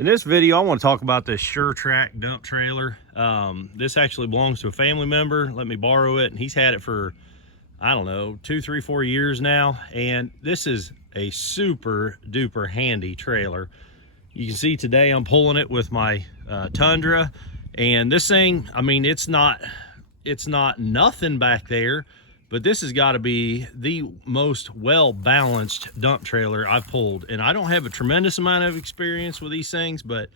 In this video, I want to talk about this Trac dump trailer. This actually belongs to a family member. Let me borrow it, and he's had it for, I don't know, 2, 3, 4 years now. And this is a super duper handy trailer. You can see today I'm pulling it with my Tundra, and this thing, I mean, it's not nothing back there, but this has got to be the most well-balanced dump trailer I've pulled. And I don't have a tremendous amount of experience with these things, but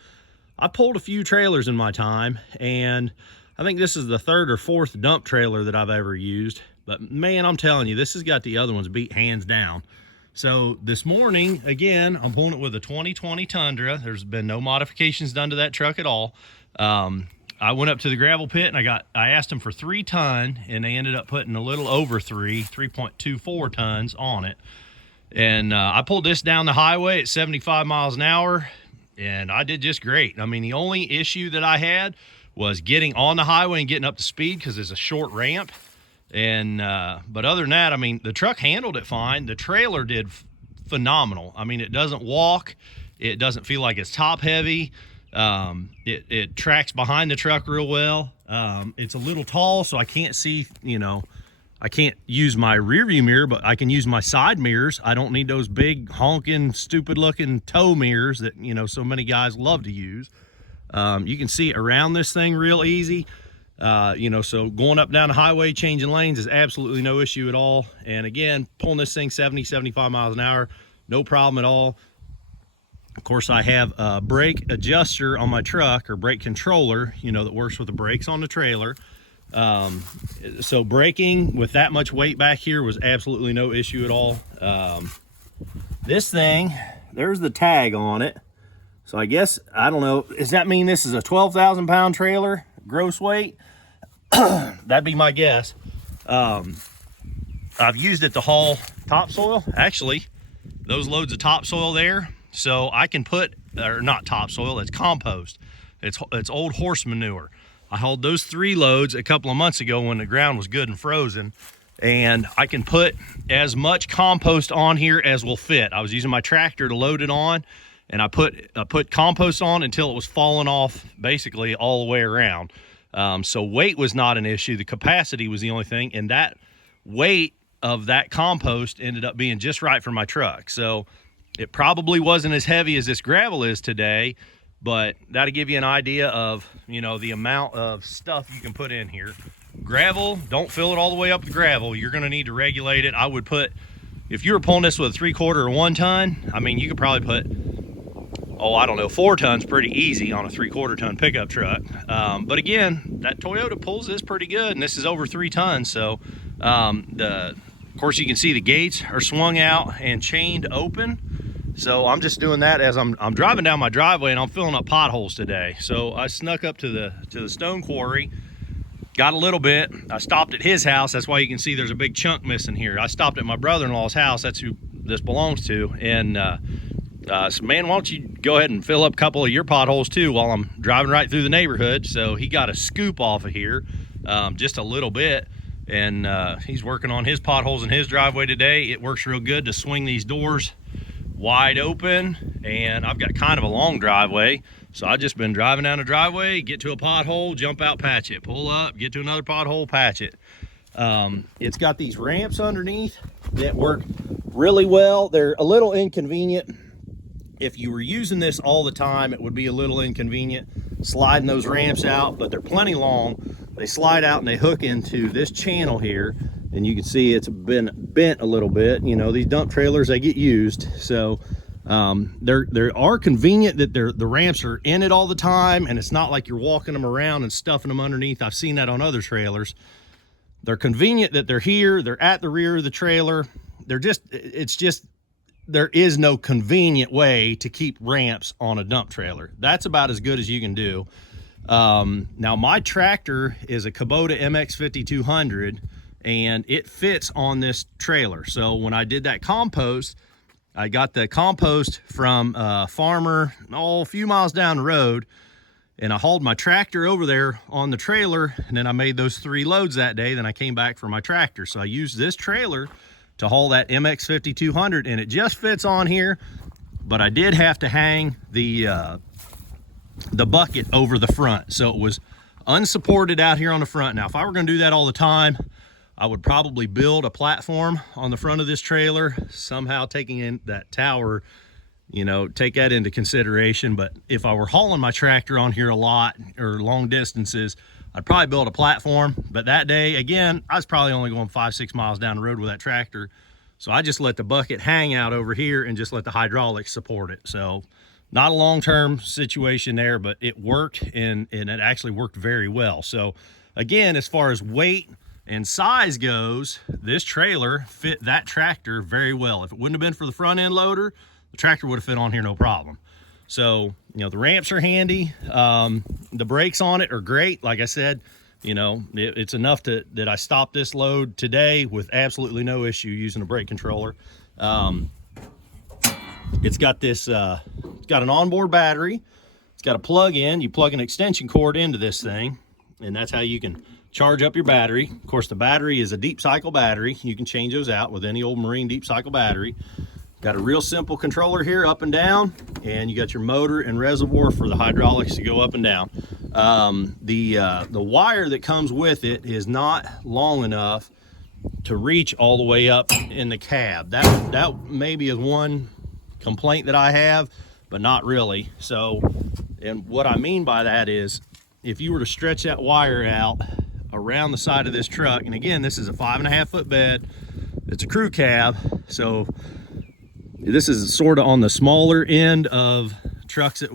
I pulled a few trailers in my time, and I think this is the 3rd or 4th dump trailer that I've ever used. But man, I'm telling you, this has got the other ones beat hands down. So this morning, again, I'm pulling it with a 2020 Tundra. There's been no modifications done to that truck at all. I went up to the gravel pit, and I asked them for 3 ton, and they ended up putting a little over 3.24 tons on it. And I pulled this down the highway at 75 miles an hour, and I did just great. I mean, the only issue that I had was getting on the highway and getting up to speed because it's a short ramp. And but other than that, I mean, the truck handled it fine. The trailer did phenomenal. I mean, it doesn't walk. It doesn't feel like it's top heavy. It tracks behind the truck real well. It's a little tall, so I can't see, you know, I can't use my rear view mirror, but I can use my side mirrors. I don't need those big honking, stupid looking tow mirrors that, you know, so many guys love to use. You can see around this thing real easy. You know, so going up down the highway, changing lanes is absolutely no issue at all. And again, pulling this thing 70, 75 miles an hour, no problem at all. Of course, I have a brake adjuster on my truck, or brake controller, you know, that works with the brakes on the trailer. So braking with that much weight back here was absolutely no issue at all. This thing, there's the tag on it. So I guess, I don't know, does that mean this is a 12,000 pound trailer, gross weight? That'd be my guess. I've used it to haul topsoil. Actually, those loads of topsoil there, so I can put, or not topsoil, it's compost. It's old horse manure. I hauled those 3 loads a couple of months ago when the ground was good and frozen, and I can put as much compost on here as will fit. I was using my tractor to load it on, and I put compost on until it was falling off basically all the way around. So weight was not an issue. The capacity was the only thing, and that weight of that compost ended up being just right for my truck. So it probably wasn't as heavy as this gravel is today, but that'll give you an idea of, you know, the amount of stuff you can put in here. Gravel, don't fill it all the way up with gravel. You're going to need to regulate it. I would put, if you were pulling this with a 3/4 or 1 ton, I mean, you could probably put, oh, I don't know, 4 tons pretty easy on a 3/4 ton pickup truck. But again, that Toyota pulls this pretty good, and this is over 3 tons. So of course, you can see the gates are swung out and chained open. So I'm just doing that as I'm driving down my driveway, and I'm filling up potholes today. So I snuck up to the stone quarry, got a little bit. I stopped at his house. That's why you can see there's a big chunk missing here. I stopped at my brother-in-law's house. That's who this belongs to. And so, man, why don't you go ahead and fill up a couple of your potholes too while I'm driving right through the neighborhood. So he got a scoop off of here, just a little bit. And he's working on his potholes in his driveway today. It works real good to swing these doors wide open, and I've got kind of a long driveway, so I've just been driving down the driveway, get to a pothole, jump out, patch it, pull up, get to another pothole, patch it. It's got these ramps underneath that work really well. They're a little inconvenient. If you were using this all the time, it would be a little inconvenient sliding those ramps out, but they're plenty long. They slide out and they hook into this channel here, and you can see it's been bent a little bit. You know, these dump trailers, they get used. So they are convenient that the ramps are in it all the time, and it's not like you're walking them around and stuffing them underneath. I've seen that on other trailers. They're convenient that they're here, they're at the rear of the trailer. There is no convenient way to keep ramps on a dump trailer. That's about as good as you can do. Now my tractor is a Kubota MX 5200, and it fits on this trailer. So when I did that compost, I got the compost from a farmer a few miles down the road, and I hauled my tractor over there on the trailer, and then I made those 3 loads that day. Then I came back for my tractor. So I used this trailer to haul that MX 5200, and it just fits on here. But I did have to hang the the bucket over the front. So it was unsupported out here on the front. Now, if I were gonna do that all the time, I would probably build a platform on the front of this trailer, somehow taking in that tower, you know, take that into consideration. But if I were hauling my tractor on here a lot or long distances, I'd probably build a platform. But that day, again, I was probably only going 5-6 miles down the road with that tractor. So I just let the bucket hang out over here and just let the hydraulics support it. So not a long-term situation there, but it worked, and it actually worked very well. So again, as far as weight and size goes, this trailer fit that tractor very well. If it wouldn't have been for the front end loader, the tractor would have fit on here no problem. So, you know, the ramps are handy. The brakes on it are great. Like I said, you know, it's enough that I stopped this load today with absolutely no issue using a brake controller. It's got this, it's got an onboard battery. It's got a plug in. You plug an extension cord into this thing, and that's how you can charge up your battery. Of course, the battery is a deep cycle battery. You can change those out with any old marine deep cycle battery. Got a real simple controller here, up and down, and you got your motor and reservoir for the hydraulics to go up and down. The wire that comes with it is not long enough to reach all the way up in the cab. That maybe is one complaint that I have, but not really. So, and what I mean by that is, if you were to stretch that wire out around the side of this truck, and again, this is a 5.5 foot bed, it's a crew cab, so this is sort of on the smaller end of trucks that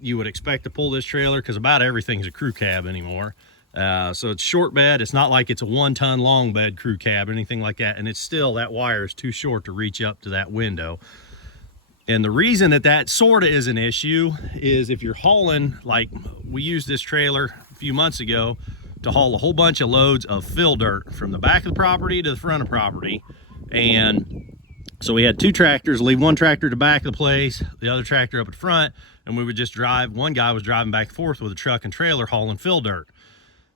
you would expect to pull this trailer, because about everything's a crew cab anymore. So it's short bed. It's not like it's a 1-ton long bed crew cab or anything like that, and it's still, that wire is too short to reach up to that window. And the reason that sort of is an issue is if you're hauling, like we used this trailer a few months ago to haul a whole bunch of loads of fill dirt from the back of the property to the front of property. And so we had 2 tractors, leave one tractor at the back of the place, the other tractor up at front, and we would just drive. One guy was driving back and forth with a truck and trailer hauling fill dirt.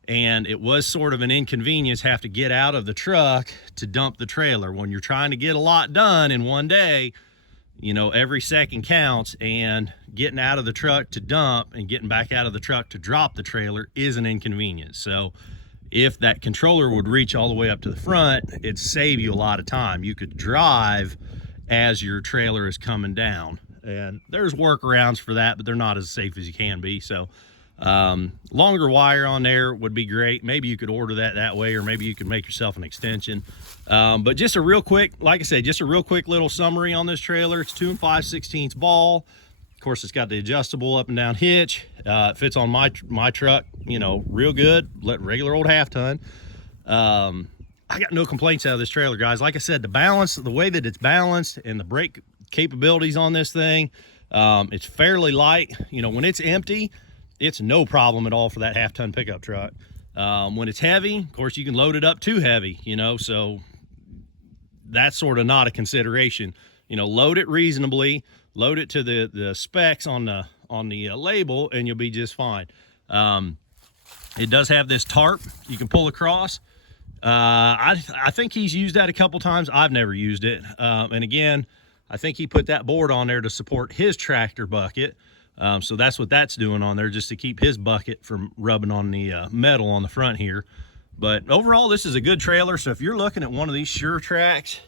And it was sort of an inconvenience, have to get out of the truck to dump the trailer. When you're trying to get a lot done in one day, you know, every second counts, and getting out of the truck to dump and getting back out of the truck to drop the trailer is an inconvenience. So if that controller would reach all the way up to the front, it'd save you a lot of time. You could drive as your trailer is coming down, and there's workarounds for that, but they're not as safe as you can be. So longer wire on there would be great. Maybe you could order that way, or maybe you could make yourself an extension. But just a real quick, like I said, just a real quick little summary on this trailer. It's 2 5/16 ball. Of course, it's got the adjustable up and down hitch. It fits on my truck, you know, real good, regular old 1/2 ton. I got no complaints out of this trailer, guys. Like I said, the balance, the way that it's balanced, and the brake capabilities on this thing, it's fairly light. You know, when it's empty, it's no problem at all for that 1/2 ton pickup truck. When it's heavy, of course, you can load it up too heavy, you know, so that's sort of not a consideration. You know, load it reasonably, load it to the specs on the label, and you'll be just fine. It does have this tarp you can pull across. I think he's used that a couple times. I've never used it. And again, I think he put that board on there to support his tractor bucket. So that's what that's doing on there, just to keep his bucket from rubbing on the metal on the front here. But overall, this is a good trailer. So if you're looking at one of these Sure Tracs,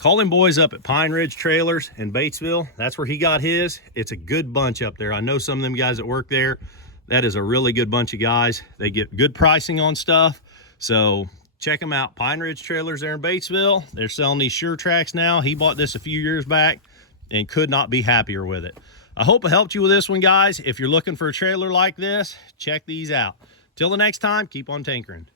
call them boys up at Pine Ridge Trailers in Batesville. That's where he got his. It's a good bunch up there. I know some of them guys that work there. That is a really good bunch of guys. They get good pricing on stuff. So check them out. Pine Ridge Trailers there in Batesville. They're selling these Sure Tracs now. He bought this a few years back and could not be happier with it. I hope I helped you with this one, guys. If you're looking for a trailer like this, check these out. Till the next time, keep on tinkering.